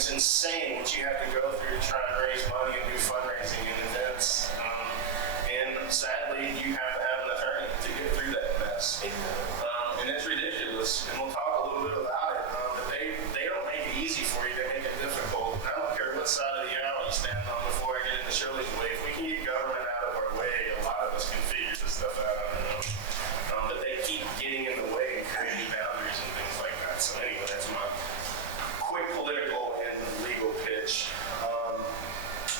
it's insane what you have to go through to try and raise money and do fundraising and events. And sadly, you have to have an attorney to get through that mess. And it's ridiculous. And we'll talk a little bit about it. But they don't make it easy for you. They make it difficult. I don't care what side of the aisle you stand on before I get into Shirley's way. If we can get government out of our way, a lot of us can figure this stuff out on our own. But they keep getting in the way and creating boundaries and things like that. So anyway, that's my quick political and legal pitch.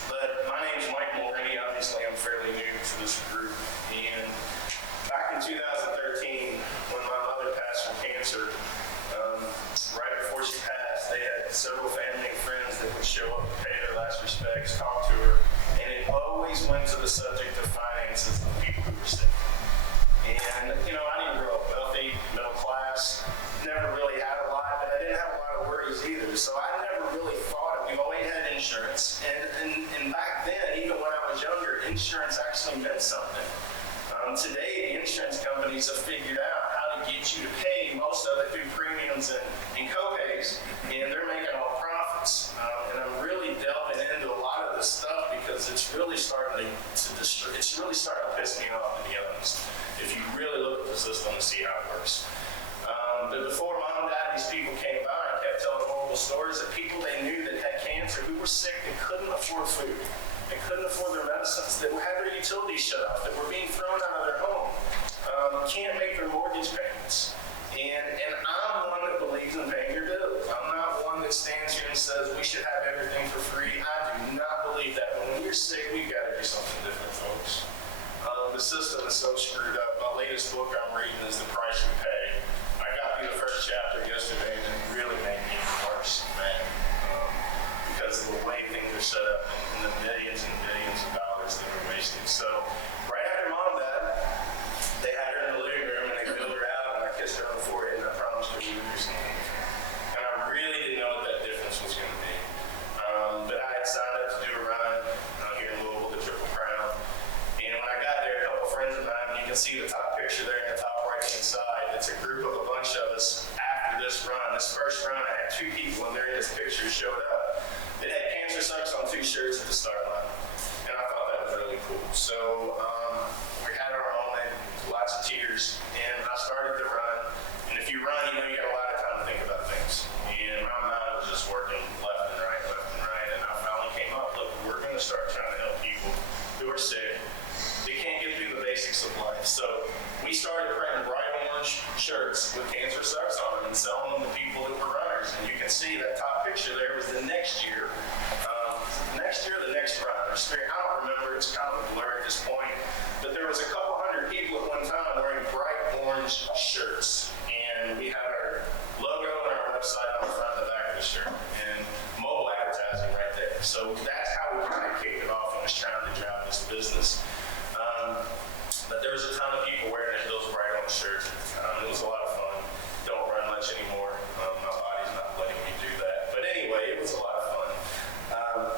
But my name is Mike Mulrooney. Obviously, I'm fairly new to this group. And back in 2013, when my mother passed from cancer, right before she passed, they had several family and friends that would show up to pay their last respects, talk to her, and it always went to the subject of finances of the people who were sick. And, you know, I didn't grow up wealthy, middle class, never really had a lot, but I didn't have a lot of worries either. So I never really thought of, we've always had insurance. And back then, even when I was younger, insurance actually meant something. Today, the insurance companies have figured out how to get you to pay most of it through premiums and co-pays, and they're making all profits. And I'm really delving into a lot of this stuff because it's really starting to piss me off, to be honest, if you really look at the system and see how it works. But before Mom died, these people came by and kept telling horrible stories of people they knew that had cancer, who were sick and couldn't afford food. They couldn't afford their medicines, that had their utilities shut off, that were being thrown out of their home, can't make their mortgage payments. And I'm one that believes in paying your bills. I'm not one that stands here and says we should have everything for free. I do not believe that. But when you're sick, we've got to do something different, folks. The system is so screwed up. My latest book I'm reading is The Price We Pay. I got through the first chapter yesterday, and it really made me worse, man. Because of the way things are set up and the millions and billions of dollars that are wasted. So right after Mom died, they had her in the living room and they filled her out and I kissed her on the forehead and I promised her we would do something. And I really didn't know what that difference was going to be. But I had signed up to do a run out here in Louisville, the Triple Crown. And when I got there, a couple friends of mine, you can see the top picture there in the top right-hand side. It's a group of a bunch of us after this run. This first run, I had 2 people in there in this picture showed up. It had Cancer Sucks on 2 shirts at the start line. And I thought that was really cool. So we had our moment, lots of tears, and I started to run. And if you run, you know you got a lot of time to think about things. And my mind was just working left and right. And I finally came up, look, we're going to start trying to help people who are sick. They can't get through the basics of life. So we started printing bright orange shirts with Cancer Sucks on them and selling them to people that were runners. And you can see that top picture there was the next year. The next run. I don't remember, it's kind of a blur at this point, but there was a couple hundred people at one time wearing bright orange shirts. And we had our logo and our website on the front and the back of the shirt and mobile advertising right there. So that's how we kind of kicked it off and was trying to drive this business. But there was a ton of people wearing those bright orange shirts. It was a lot of fun. Don't run much anymore. My body's not letting me do that. But anyway, it was a lot of fun.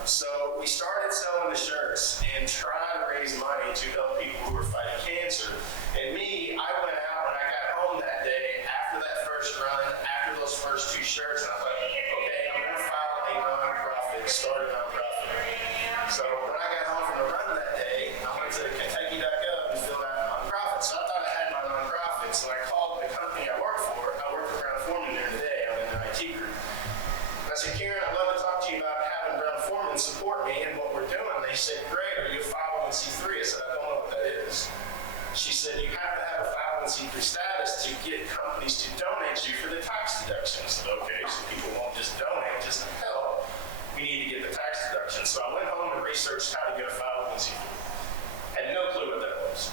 So we started selling the shirts and trying to raise money to help people who were fighting cancer. And me, I went out when I got home that day after that first run, after those first 2 shirts, and I was like, okay, I'm going to file a nonprofit, start a nonprofit. So when I got home from the run that day, I went to Kentucky.gov and filled out a nonprofit. So I thought I had my nonprofit. So I called the company I work for. I work for Brown Foreman there today. I'm in the IT group. I said, Karen, I'd love to talk to you about having Brown Foreman support me and what we're doing. They said, great, are you a 501c3? I said, I don't know what that is. She said, you have to have a 501c3 status to get companies to donate you for the tax deduction. I said, okay, so people won't just donate, just help. We need to get the tax deduction. So I went home and researched how to get a 501c3. Had no clue what that was.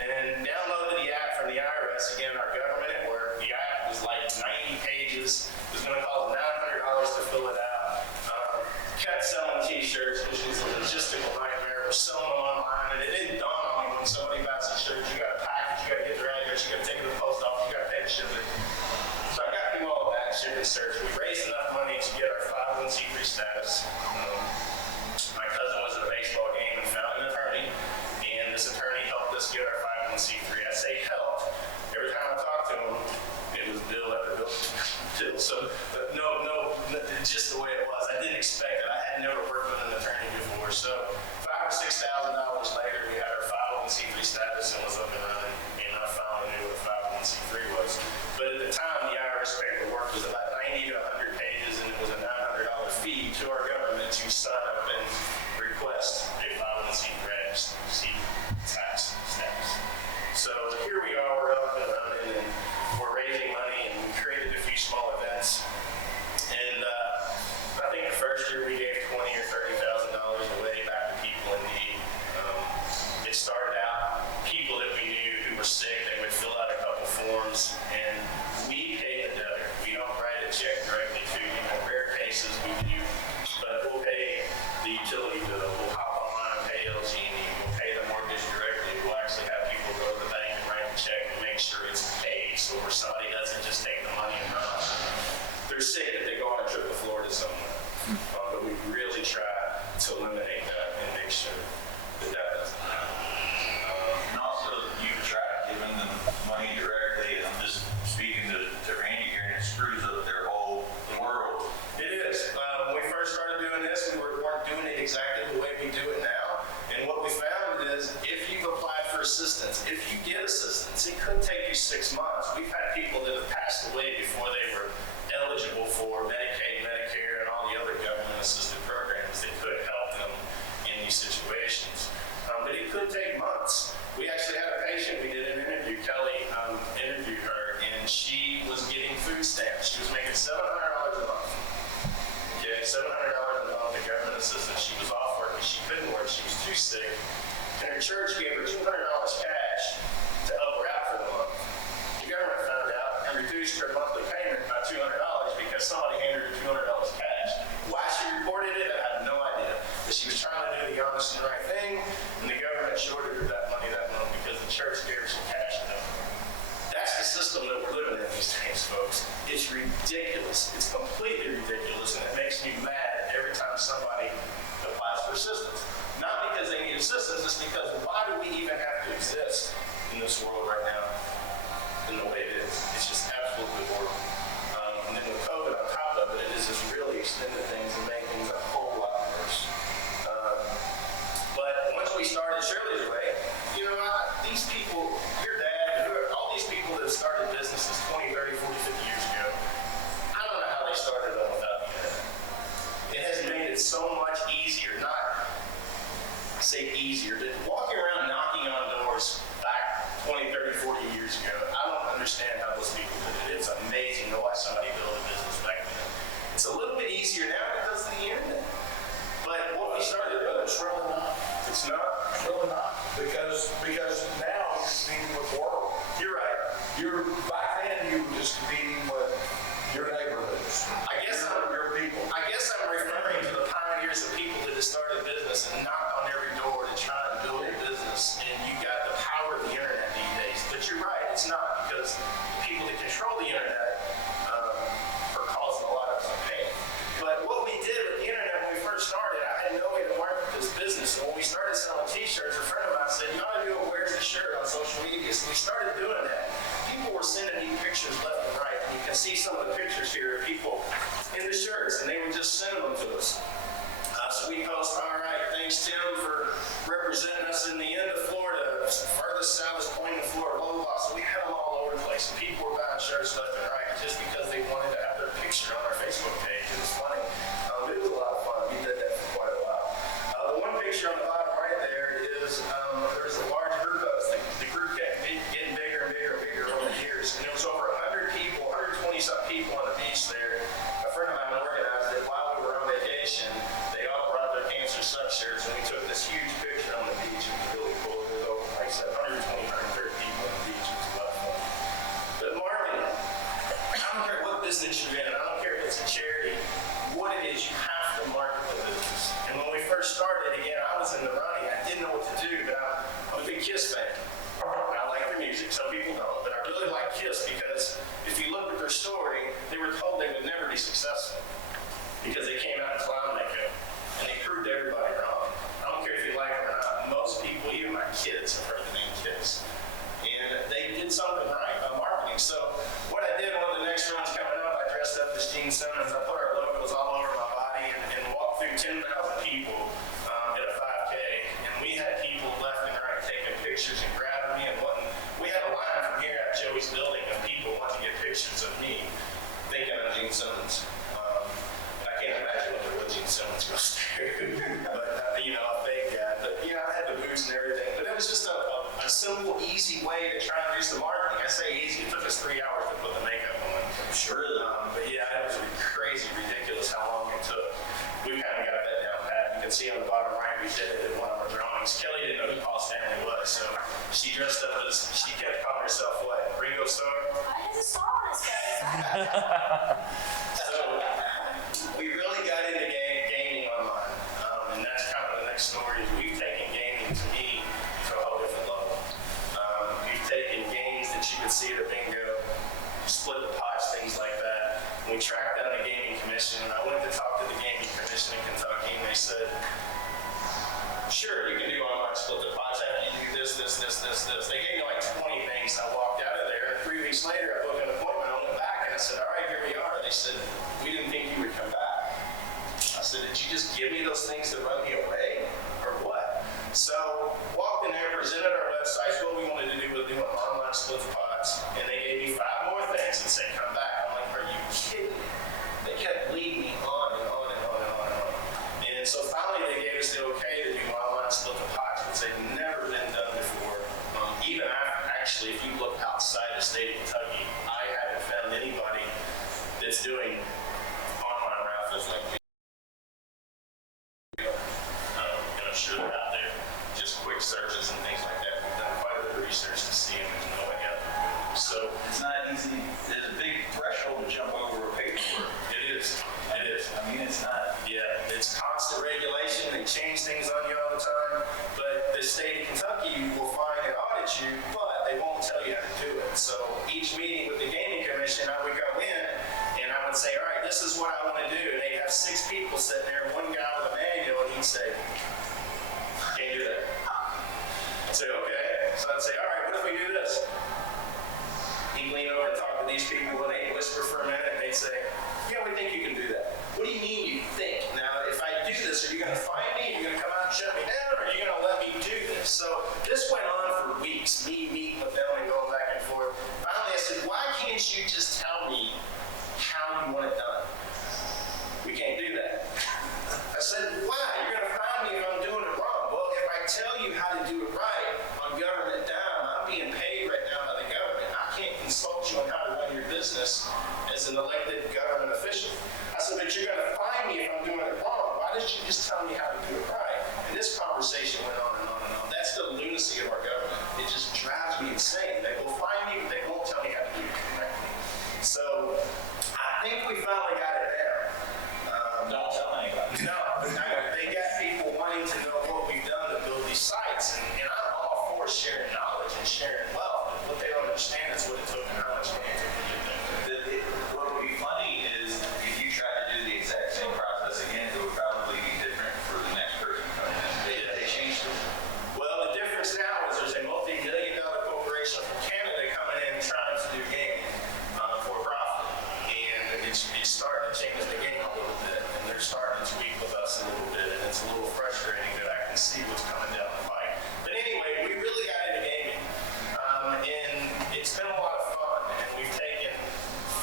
And downloaded the app from the IRS, again, our government at work. The app was like 90 pages. It was going to cost $900 to fill it out. Kept selling t-shirts, which was a logistical nightmare. We're selling them online, and it didn't dawn on me when somebody buys a shirt, you got to package, you got to get their address, you got to take it to the post office, you got to pay to ship it. So I got through all of that shipping search. We raised enough money to get our 501c3 status. My cousin was at a baseball game and found an attorney, and this attorney helped us get our 501c3. I say helped. Every time I talked to him, it was bill after bill. So no just the way it was. I didn't expect it. I had never worked with an attorney before. So $5,000 or $6,000 later, we had our 501c3 status and was up and running. And I finally knew what a 501c3 was. But at the time, the IRS paperwork was about 90 to 100 pages, and it was a $900 fee to our government to sign up and request a 501c3 tax status. So here we are, we're up and running, and we're raising money, and we created a few small events. And I think the first year we gave $20,000 or $30,000 away back to people in need. It started out, people that we knew who were sick, they would fill out a couple forms, and we pay the debtor. We don't write a check directly to you. In rare cases we do, but we'll pay the utility bill. We'll hop online and pay LG&E. We'll pay the mortgage directly. We'll actually have people go to the bank and write the check and make sure it's paid, so where somebody doesn't just take the money and run off. They're sick if they go on a trip to Florida somewhere. But we really try to eliminate that and make sure that that doesn't happen. And also, you try giving them money directly, and I'm just speaking to Randy here, and it screws up their whole world. It is. When we first started doing this, we weren't doing it exactly the way we do it now. And what we found is, if you've applied for assistance, if you get assistance, it could take you 6 months. We've had people that have passed away before they were eligible for Medicaid, Medicare, and all the other government-assisted programs that could help them in these situations. But it could take months. We actually had a patient, we did an interview, Kelly interviewed her, and she was getting food stamps. She was making $700 a month. Okay, $700 a month of government assistance. She was off work, she couldn't work, she was too sick. And her church gave her $200 cash to help her out for the month. The government found out and reduced her monthly payment by $200 because somebody handed her $200 cash. Why she reported it, I have no idea. But she was trying to do the honest and right thing, and the government shorted her that money that month because the church gave her some cash to help her. That's the system that we're living in these days, folks. It's ridiculous. It's completely ridiculous, and it makes me mad every time somebody applies for assistance. Not because they need assistance, it's because why do we even have to exist in this world right now in the way it is? It's just absolutely horrible. And then with COVID on top of it, it has just really extended things and made things a whole lot worse. But once we started Shirley's Way, these people, your dad, all these people that started businesses 20, 30, 40, 50 years ago, I don't know how they started them without the internet. It has made it so much easier, not say easier, but walking around knocking on doors back 20, 30, 40 years ago, I don't understand how those people did it. It's amazing to watch somebody build a business back then. It's a little bit easier now because of the internet. But what we started doing, it's really not. It's not? It's really not. Because now you're competing with the world. You're right. Back then you were just competing with your neighborhoods. Your people. I guess I'm referring to the pioneers of people that have started business and knocked on every door to try and build a business. And you got the power of the internet these days. But you're right, it's not, because the people that control the internet are causing a lot of pain. But what we did with the internet when we first started, I had no way to market this business. And when we started selling t-shirts, a friend of mine said, you ought to do a Where's the Shirt on social media. So we started doing that. People were sending me pictures left and right. And you can see some of the pictures here of people in the shirts, and they were just sending them to us. So we post, all right, thanks Tim for representing us in the end of Florida, furthest southest point in Florida, blah, blah, blah. So we had them all over the place. And people were buying shirts left and right just because they wanted to have their picture on our Facebook page. It was funny. It was a lot of fun. We did that for quite a while. The one picture on the bottom right there is there's a large group of us. The group kept getting bigger and bigger and bigger over the years. And there was over 100 people, 120-something people on the beach there. A friend of mine organized it while we were on vacation. They all brought their cancer suck shirts, and we took this huge picture on the beach. It was really cool. There was over, like I said, 120, 130 people on the beach. It was a lot of fun. But marketing, I don't care what business you're in. I don't care if it's a charity. What it is, you have to market the business. And when we first started, again, I was in the running. I didn't know what to do, but I'm a big Kiss fan. I like their music. Some people don't, but I really like Kiss because if you look at their story, they were told they would never be successful because they came out in clown makeup and they proved everybody wrong. I don't care if you like it or not. Most people, even my kids, have heard the name Kiss. And they did something right by marketing. So what I did, one of the next runs coming up, I dressed up as Gene Simmons. I put our logo was all over my body and walked through 10,000 people at a 5K. And we had people left and right taking pictures and grabbing me and wanting. We had a line from here at Joey's building of people wanting to get pictures of me, thinking I'm Gene Simmons. I can't imagine what the real Gene Simmons goes through, but you know, a fake guy. But yeah, I had the boots and everything. But it was just a simple, easy way to try and reach the marketing. I say easy. It took us 3 hours to put the makeup on. Sure. But yeah, it was crazy, ridiculous how long it took. We kind of got that down pat. You can see on the bottom right, we did it in one of our drawings. Kelly didn't know who Paul Stanley was, so she dressed up as, she kept calling herself what? Ringo Starr? I has a star on his face. So we really got into gaming online, and that's kind of the next story. Is we've taken gaming to me to a whole different level. We've taken games that you would see at a bingo, split the pots, things like that. We tracked down the gaming commission, and I went to talk to the gaming commission in Kentucky, and they said, sure, you can do online split the pots, you do this. They gave me like 20 things. I walked out of there, and 3 weeks later, I booked an appointment. I went back, and I said, all right, here we are. They said, we didn't think you would come back. I said, did you just give me those things to run me away, or what? So, walked in there, presented our websites, what we wanted to do was do an online split the pots, and they gave me 5 more things and said, come back. I'm like, are you kidding me? They kept leading me on and on and on and on and on. And so finally they gave us the okay to do online split the pots, which had never been done before. Even actually, if you look outside the state of Kentucky, I haven't found anybody that's doing online raffles like we do. And I'm sure they're out there. Just quick searches and things like that. We've done quite a bit of research to see them and know what happened. So It's not easy. There's a big threshold to jump over a paperwork. it is. It is. I mean, it's not. Yeah, it's constant regulation. They change things on you all the time. But the state of Kentucky will find and audit you, but they won't tell you how to do it. So each meeting with the gaming commission, I would go in and I would say, all right, this is what I want to do. And they'd have 6 people sitting there, one guy with a manual, and he'd say, can't do that. I'd say, okay. So I'd say, all right, what if we do this? He'd lean over and talk to these people, and they'd whisper for a minute, and they'd say, yeah, we think you can do that. What do you mean you think? Now, if I do this, are you going to find me? Are you going to come out and shut me down? Or are you going to let me do this? So this went on for weeks, me meeting with them and going back and forth. Finally, I said, why can't you just tell me how you want it done? We can't do that. I said, why? You're going to find me if I'm doing it wrong. Well, if I tell you how to do it right on government dime, I'm being paid right now by the government. I can't consult you on how to run your business as an elected government official. I said, but you're going to find me if I'm doing it wrong. Why didn't you just tell me how to do it right? And this conversation went on and on and on. That's the lunacy of our government. It just drives me insane. They will find me, but they won't tell me how to do it correctly. So I think we finally got it down. Don't tell anybody. No, they got people wanting to know what we've done to build these sites, and I'm all for sharing knowledge and sharing wealth. But what they don't understand is what it took and how much money it took to get there. What would be funny is if you tried to do the exact same process again, it would probably be different for the next person coming in. They changed it. Well, the difference now is there's a multi-million-dollar corporation from Canada coming in trying to do gaming for profit, and it's starting to change the game a little bit, and they're starting to tweak with us a little bit, and it's a little frustrating that I can see what's coming down the pike. But anyway, we really got into gaming, and it's been a lot of fun, and we've taken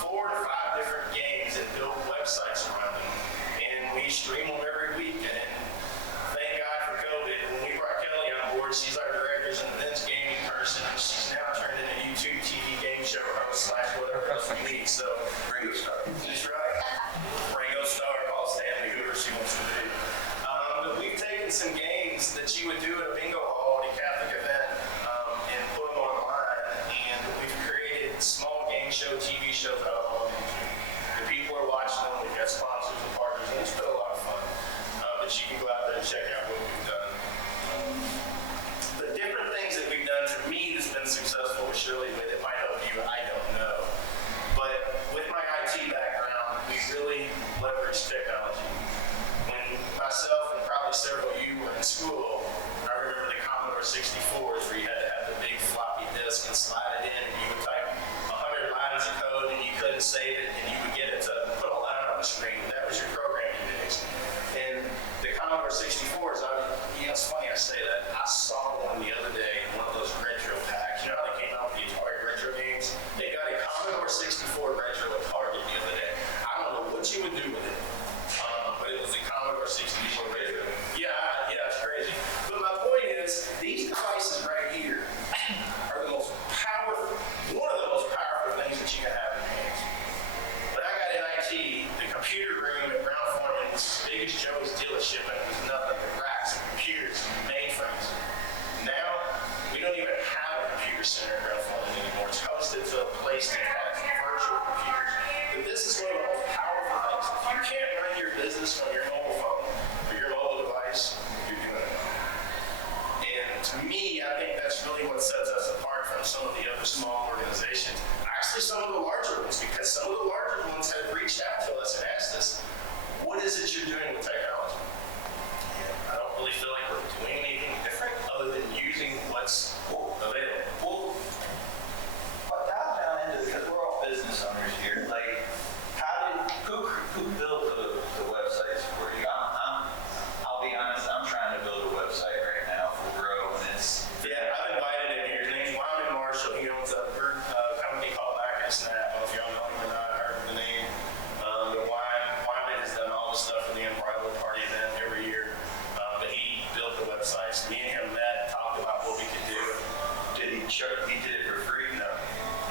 4 to 5 different games and built websites around them, and we stream them every week, and thank God for COVID. When we brought Kelly on board, she's our director's and events gaming person, and she's now turned into YouTube TV game show host / whatever else we need. So Ringo Starr. that's right. Ringo Starr, Paul Stanley, whoever she wants to be. But we've taken some games that you would do at a bingo hall at a Catholic event and put them online, and we've created small game show TV shows out of all of them. The people are watching them. We've got sponsors and partners, and it's been a lot of fun. But you can go out there and check out what we've done. The different things that we've done to me that's been successful with Shirley, with it might help you, I don't know. But with my IT background, we really leverage technology. When myself and probably several of you were in school, I remember the Commodore 64s where you had to have the big floppy disk and slide it in, and you would type 100 lines of code and you couldn't save it, and you would get it to put a line on the screen. That was your program. what you would do with it. But it was the Commodore 64 radio. Yeah, it's crazy. But my point is, these devices right here are the most powerful, one of the most powerful things that you can have in your hands. When I got in IT, the computer room at Brown Foreman was as big as Joey's dealership, and it was nothing but racks and computers and mainframes. Now, we don't even have a computer center at Grow Louisville anymore. It's hosted to a place that has virtual computers. But this is one of the most powerful things. If you can't run your business on your mobile phone or your mobile device, you're doing it wrong. And to me, I think that's really what sets us apart from some of the other small organizations. Actually, some of the larger ones, because some of the larger ones have reached out to us and asked us, what is it you're doing with technology? I don't really feel like we're doing anything different other than using what's available. But dive down into, because we're all business owners here, like, who built the websites for you? I'll be honest, I'm trying to build a website right now for Grow, and it's... Yeah, I've invited him here. His name's Mike Mulrooney. He owns a company called Back and Snap. I don't know if y'all know him or not. I heard the name. But Wyman has done all the stuff for the Unbridled Party event every year. But he built the websites. Me and him met, talked about what we could do. Did he did it for free? No.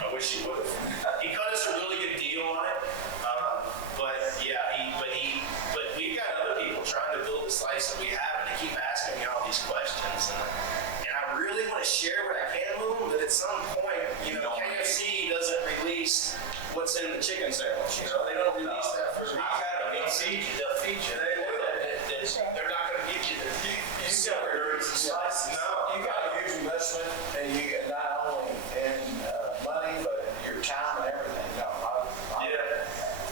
I wish he would have. He cut us a really good deal on it. But we've got other people trying to build the sites that we have, and they keep asking me all these questions. And I really want to share what I can with them, but at some point, KFC doesn't release what's in the chicken sandwich. They don't release that for a reason. They'll feed you. They will. They're not going to give you the slices. No. You got a huge investment, and you get not only in money, but your time and everything. No,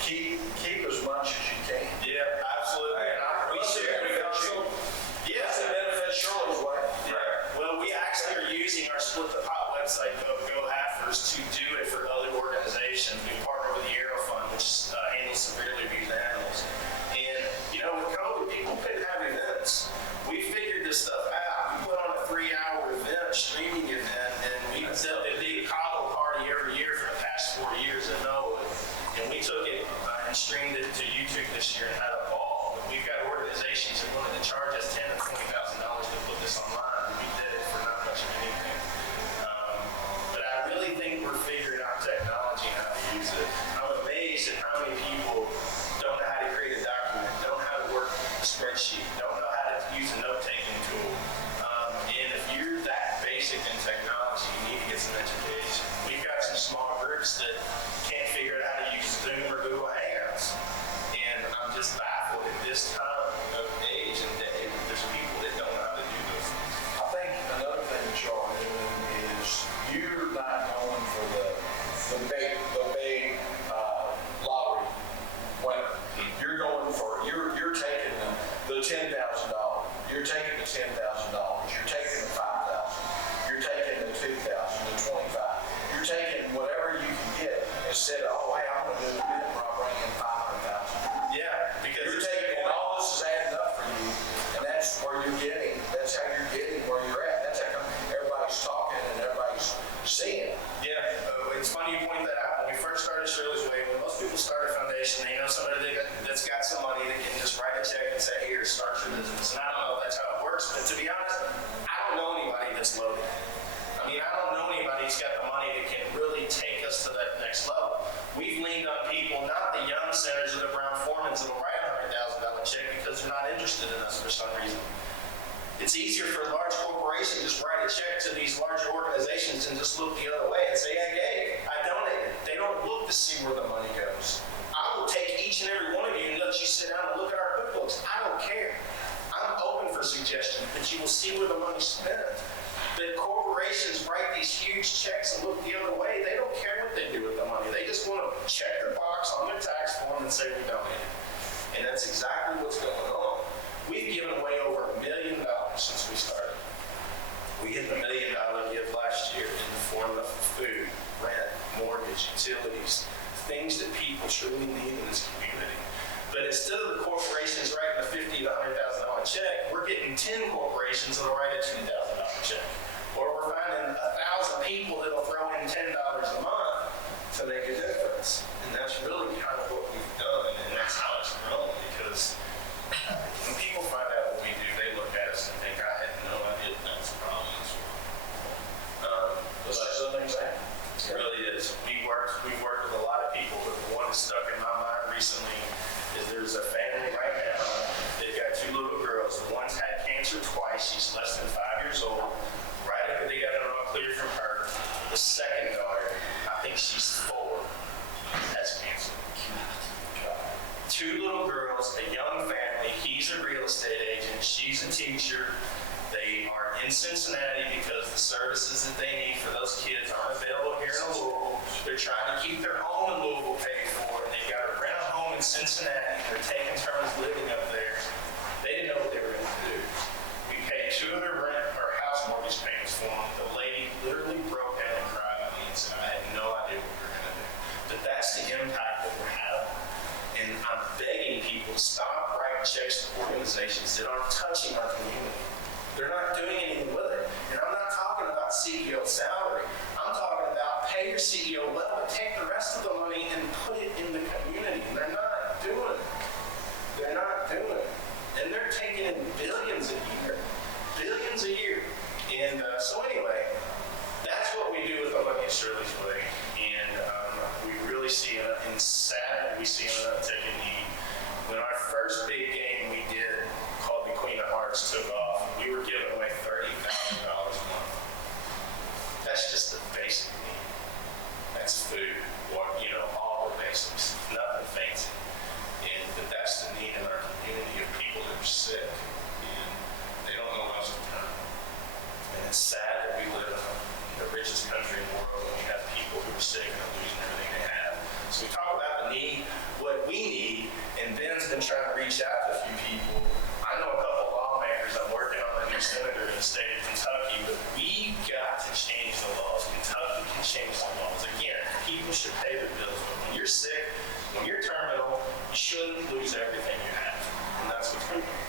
keep as much as you can. Yeah, absolutely. We share. We also. Yes, it benefits Shirley's way. Right. Well, we actually are using our Split the Pot website, Go Halfers, to do it for other organizations. We partner with the Aero Fund, which handles severely abused animals. And, with COVID, people couldn't have events. We figured this stuff out. We put on a 3-hour event, streaming event, and we did the big coddle party every year for the past 4 years at Noah. And we took it and streamed it to YouTube this year and had a ball. But we've got organizations that wanted to charge us $10,000 to $20,000 to put this online. We did it for not much of anything. But I really think we're figuring out technology and how to use it. I'm amazed at how many people don't know how to create a document, don't know how to work a spreadsheet, don't know how to use a note-taking tool. And if you're that basic in technology, you need to get some education. We've got some small groups that can't figure out how to use Zoom or Google Hangouts. And I'm just baffled at this time of age and day. There's people that don't know how to do those things. I think another thing that y'all are doing is you're not going for the big lottery winner. You're going for you're taking the $10,000. You're taking the $10,000. You're taking the $5,000. You're taking the $2,000, the $25,000. You're taking whatever you can get instead of hey, I'm going to do the bid where I bring in $500,000. Yeah, because You're taking, and all this is adding up for you, and that's where you're getting. That's how you're getting where you're at. That's how come everybody's talking and everybody's seeing. Yeah, it's funny you point that out. When we first started Shirley's Way, when most people start a foundation, they know somebody that's got some money that can just write a check and say, here, start your business. And I don't know if that's how it works, but to be honest, I don't know anybody that's loaded. I mean, I don't know anybody that's got the money that can really take us to that next level. We've leaned on people, not the young centers or the Brown Foremans that'll write a $100,000 check because they're not interested in us for some reason. It's easier for a large corporation to just write a check to these larger organizations and just look the other way and say, I gave, I donated. They don't look to see where the money goes. I will take each and every one of you and let you sit down and look at our QuickBooks. I don't care. I'm open for suggestions, but you will see where the money's spent. But corporations write these huge checks and look the other way. They don't care what they do with the money. They just want to check the box on their tax form and say we donated. And that's exactly what's going on. We've given away over $1 million since we started. We hit the $1 million gift last year in the form of food, rent, mortgage, utilities, things that people truly need in this community. But instead of the corporations writing a $50,000 to $100,000 check, we're getting 10 corporations that'll write a $2,000 check. Or we're finding 1,000 people that'll throw in $10 a month to make a difference. And that's really kind of what we've done. And that's recently is there's a family right now. They've got 2 little girls. One's had cancer twice. She's less than 5 years old. Right after they got it all cleared from her, the second daughter, I think she's 4, has cancer. 2 little girls, a young family. He's a real estate agent. She's a teacher. They are in Cincinnati because the services that they need for those kids aren't available here in Louisville. They're trying to keep their home in Louisville paid for, and they've got to rent a home in Cincinnati. They're taking turns living up there. They didn't know what they were going to do. We paid 2 of their rent or house mortgage payments for them. The lady literally broke down and cried at me and said, I had no idea what we were going to do. But that's the impact that we're having. And I'm begging people to stop writing checks to organizations that aren't touching our community. They're not doing anything with it. And I'm not talking about CEO salary. I'm talking about pay your CEO well, but take the rest of the money and put it in the community. And they're not doing it. They're not doing it. And they're taking in billions a year. Billions a year. And so anyway, that's what we do with the money at Shirley's Way. And we really see it, and sadly, we see an uptick in need. When our first big game we did, called the Queen of Hearts, took off, we were giving away $30,000 a month. That's just the basic need. That's food, all the basics, nothing fancy. But that's the need in our community of people that are sick, and they don't know what else to turn. And it's sad that we live in the richest country in the world and we have people who are sick and are losing everything they have. So we talk about the need, what we need, and Ben's been trying to reach out to a few people. I know a couple of lawmakers. I'm working on a new senator in the state of Kentucky, but we got to change the laws. Kentucky can change the laws. Again, people should pay their bills, but when you're sick, when you're terminal, you shouldn't lose everything you have. And that's what's going on.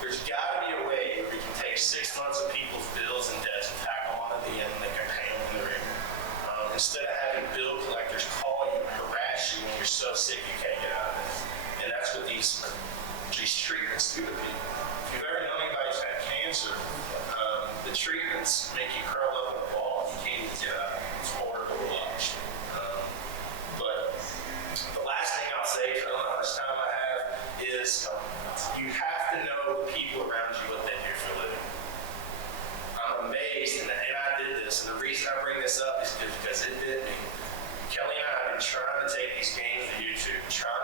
There's got to be a way where we can take 6 months of people's bills and debts and tack them on at the end and they can pay them when they're in. Instead of having bill collectors call you and harass you when you're so sick you can't get out of it. And that's what these treatments do to people. If you've ever known anybody who's had cancer, the treatments make you curl up in a ball. You can't even get out. It's horrible to watch. But the last thing I'll say, I don't know how much time I have, is you have to know the people around you what they do for a living. I'm amazed, and I did this, and the reason I bring this up is because it did me. Kelly and I have been trying to take these games to YouTube, trying